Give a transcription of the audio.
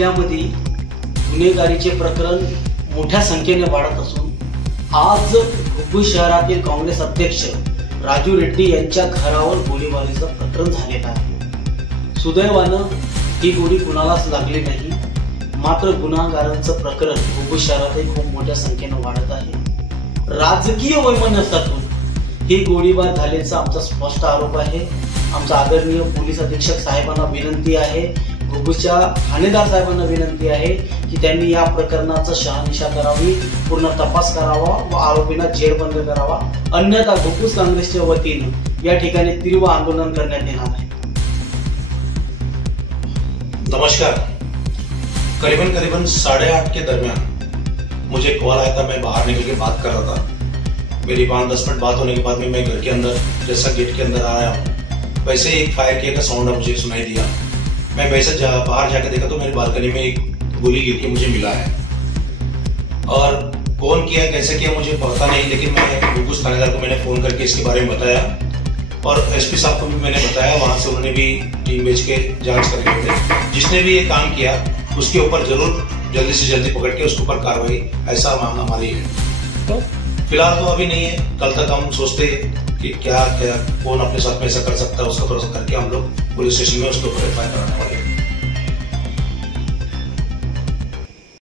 जिल्ह्यामध्ये गुन्हेगारीचे प्रकरण मोठ्या संख्येने वाढत असून आज घुगुस शहरातील काँग्रेस अध्यक्ष राजू रेड्डी यांच्या घरावर गोळीबारीचं प्रकरण झालेलं आहे। सुदैवानं ही गोळी कुणालाच लागली नाही, मात्र गुन्हेगारांचं प्रकरण घुगुस शहरात खूप मोठ्या संख्येने वाढत आहे। राजकीय वैमनस्यातून ही गोळीबार झाल्याचा आमचा स्पष्ट आरोप आहे। आमचा आदरणीय पोलीस अधीक्षक साहेबांना विनंती आहे, घुगुसच्या ठाणेदार साहेबांना विनंती आहे की त्यांनी या प्रकरणाचा शहानिशा करावी, पूर्ण तपास करावा व आरोपींना जेरबंद करावा, अन्यथा घुगुस काँग्रेसच्या वतीने या ठिकाणी तीव्र आंदोलन करण्यात येणार आहे। नमस्कार। करीबन 8:30 के दरमियान मुझे कॉल आया था। मैं बाहर निकल के बात कर रहा था। मेरी 5-10 मिनट बात होने के बाद में मैं घर के अंदर जैसा गेट के अंदर आया हूँ, वैसे एक फायर किया का साउंड मुझे सुनाई दिया। मैं वैसे बाहर जाकर देखा तो मेरी बालकनी में एक गोली गिर के मुझे मिला है, और कौन किया कैसे किया मुझे पता नहीं, लेकिन मैं घुगुस थानेदार को मैंने फोन करके इसके बारे में बताया और एसपी साहब को भी मैंने बताया। वहां से उन्होंने भी टीम भेज के जांच कर रहे थे। जिसने भी ये काम किया उसके ऊपर जरूर जल्दी से जल्दी पकड़ के उसके ऊपर कार्रवाई, ऐसा मामला हमारी है। तो फिलहाल तो अभी नहीं है, कल तक हम सोचते कि क्या क्या कौन अपने साथ में ऐसा कर सकता है, उसका थोड़ा सा करके हम लोग पुलिस स्टेशन में उसके ऊपर एफआईआर कराना पड़ेगा।